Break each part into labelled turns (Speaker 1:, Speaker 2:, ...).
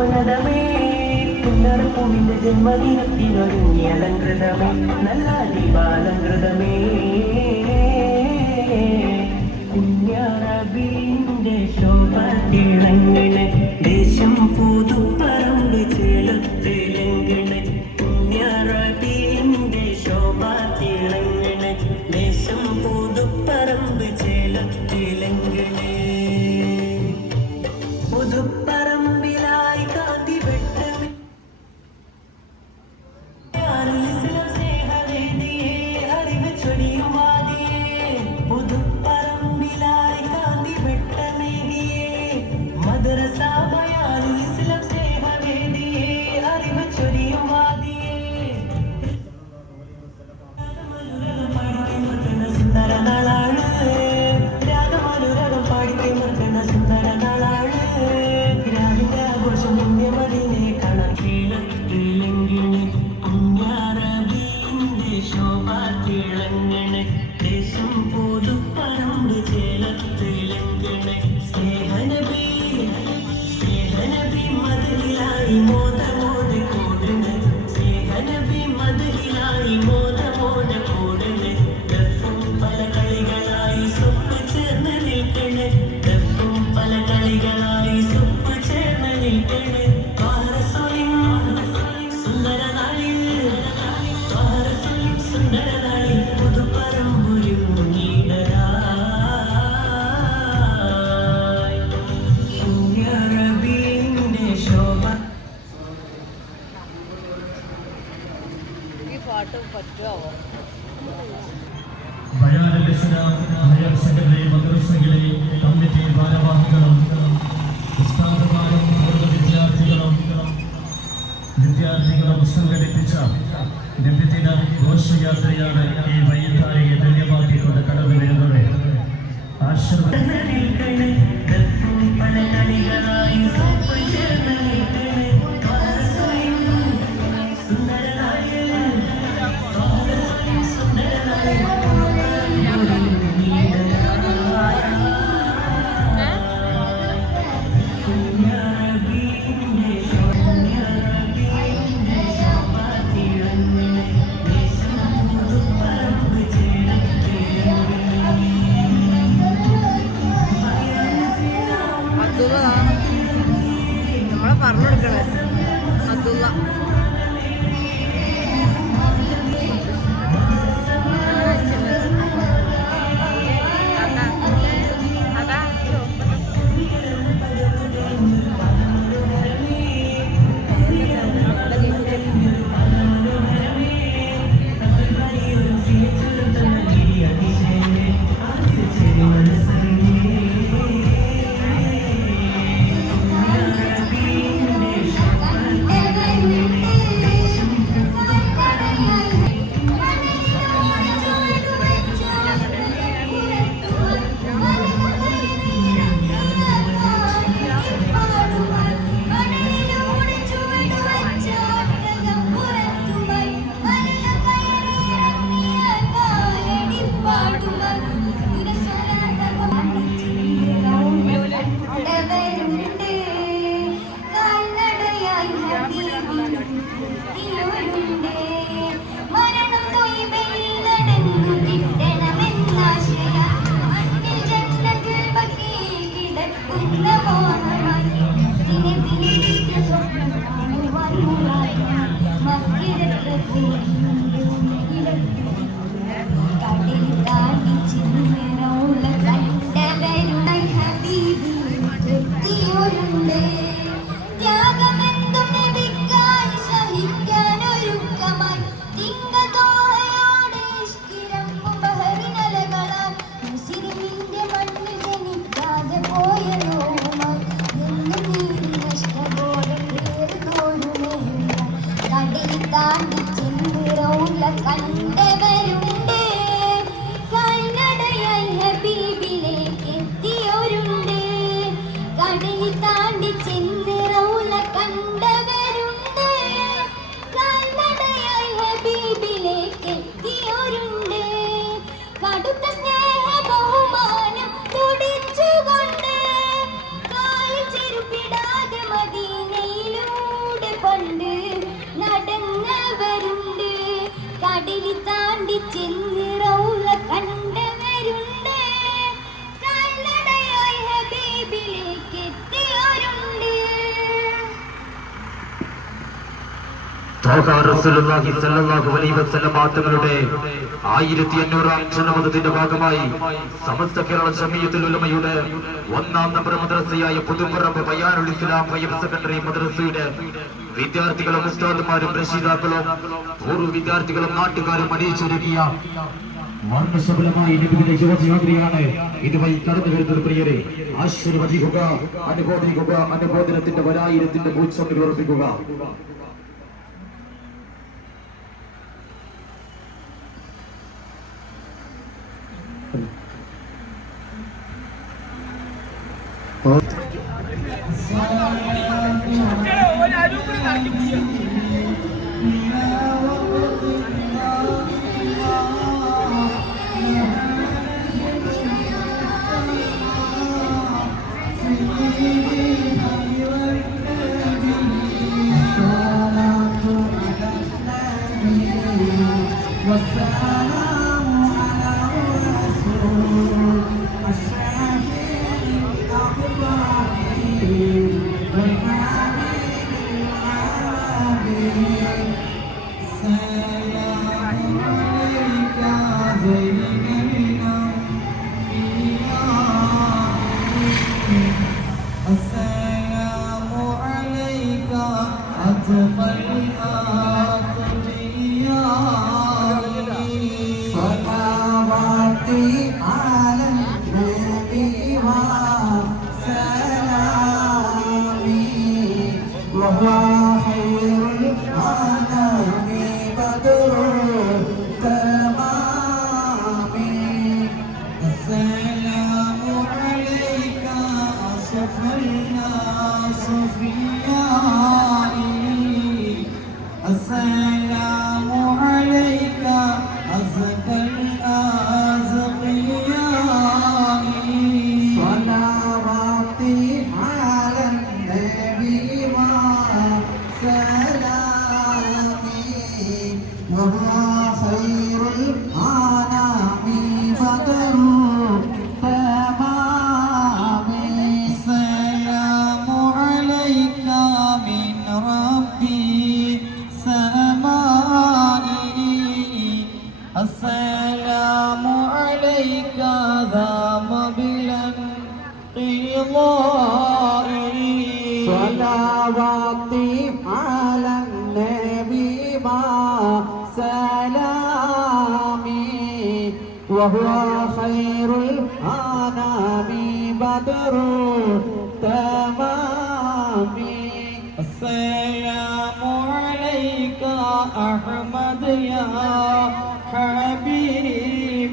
Speaker 1: മൗനതമേ പുനർപ്പൂവിന്റെ ജന്മദിനത്തിനൊരുങ്ങി അലങ്കൃതമേ. നല്ല ദീപാലങ്കൃതമേ. കുഞ്ഞറബിന്റെ ശോഭ തിളങ്ങണ ദേശം പുതുപ്പറമ്പ് ചേളത്തിലങ്കണ കുഞ്ഞറബിന്റെ ശോഭ തിളങ്ങണ ദേശം പുതുപ്പറമ്പ്
Speaker 2: ചേളത്തിലങ്കണ പുതുപ്പ വിദ്യാർത്ഥികളെ സംഘടിപ്പിച്ച നബിദിന ഘോഷയാത്രയാണ് ഈ വൈകിട്ടായി ധന്യമാക്കിക്കൊണ്ട് കടന്നു വരുന്നത്
Speaker 3: ആശ്രമത്തിൽ
Speaker 4: തോഹ റസൂലുള്ളാഹി സ്വല്ലല്ലാഹു അലൈഹി വസല്ലം തങ്ങളുടെ ആയിരത്തി അഞ്ഞൂറാം ജന്മദിനത്തിന്റെ ഭാഗമായി സമസ്ത കേരള ജമിയത്തുൽ ഉലമയുടെ ഒന്നാം നമ്പർ മദ്രസയായ പുതുപ്പറമ്പ് ബയാനുൽ ഇസ്ലാം ഹയർ സെക്കൻഡറി മദ്രസയുടെ വിദ്യാർത്ഥികളും ഉസ്താദുമാരും രക്ഷിതാക്കളും പൂർവ വിദ്യാർത്ഥികളും നാട്ടുകാരും അണിയിച്ചൊരുക്കിയ വർണശബലമായ നിബിയുടെ യുവജയാത്രിയാണ് ഇതുവഴി കടന്നു വരുന്നത് പ്രിയരെ. ആശീർവദിക്കുക അനുബോധിക്കുക അനുബോധനത്തിന്റെ ഒരായിരത്തിന്റെ പൂച്ചത്തിൽ ഉറപ്പിക്കുക.
Speaker 1: السلام عليك ذا مبلا قضائي صلواتي على النبي ما سلام وهو خير الأنام بدر تمامي السلام عليك أحمد يا حبيبي.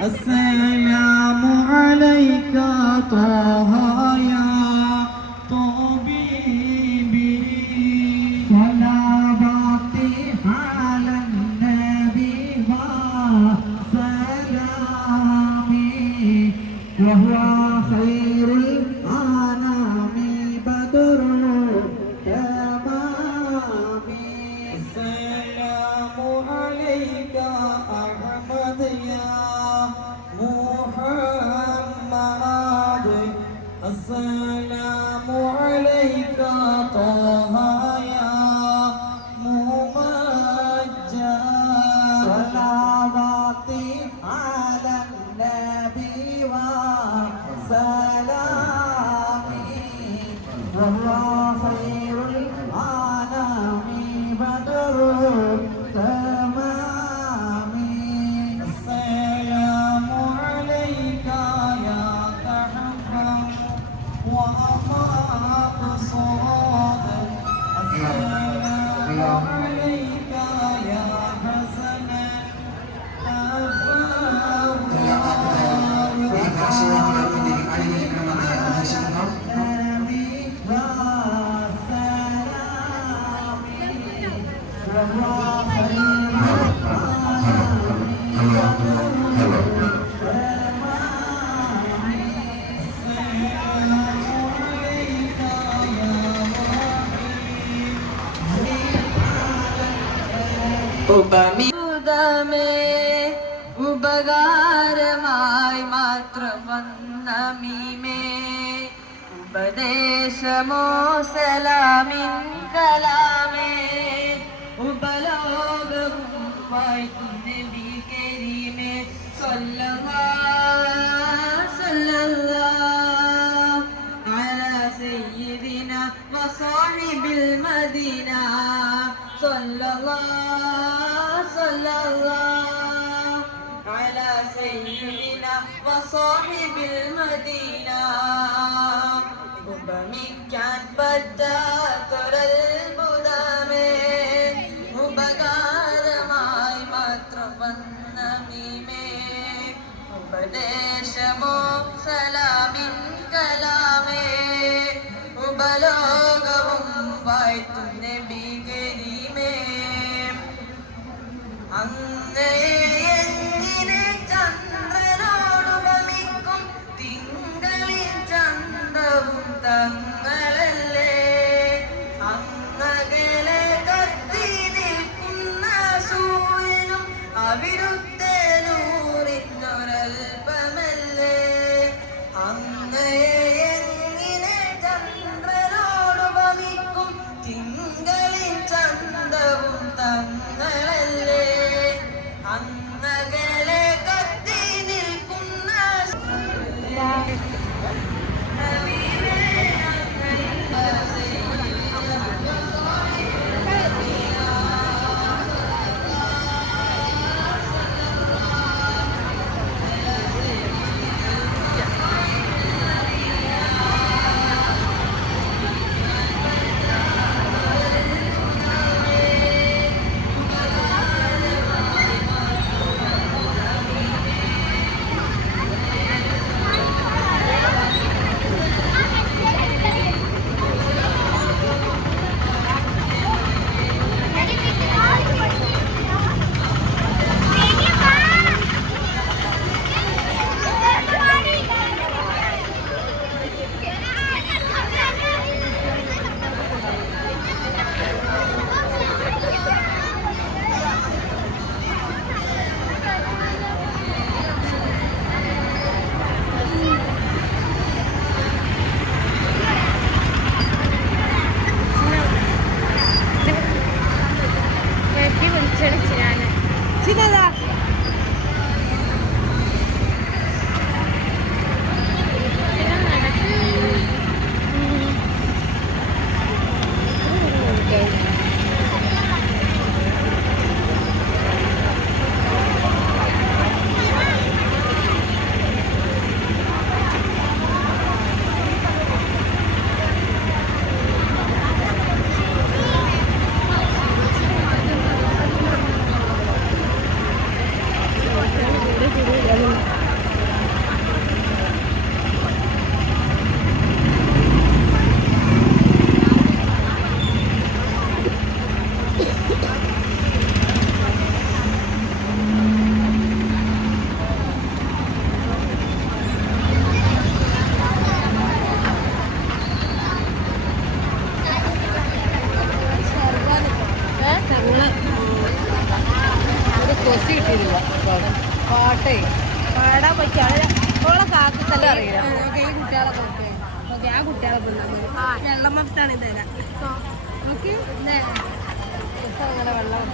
Speaker 1: السلام عليك طه Allah.
Speaker 4: ഉപമിതമേ ഉപകാരമായി മാത്രം വന്ന മീമേ ഉപദേശമോ സലാമിൻ കലാമേ ഉപലോകവും വായിക്കുന്ന കരീമേ സല്ലല്ലാ സല്ലല്ലാ على سيدنا وصاحب المدينة وصاحب المدينة ഉപമിക്കാൻ പറ്റാത്തൊരത്ഭുതമേ ഉപകാരമായി മാത്രം വന്ന മീമേ ഉപദേശമോ സലാമിൻ 给我你这个钱呢几个人 ഇട്ടേ പാടാൻ പറ്റിയ ഉള്ള കാക്കത്തല്ല അറിയില്ല.
Speaker 5: വെള്ളമത്താണ് ഇതേ നോക്കി അങ്ങനെ വെള്ളം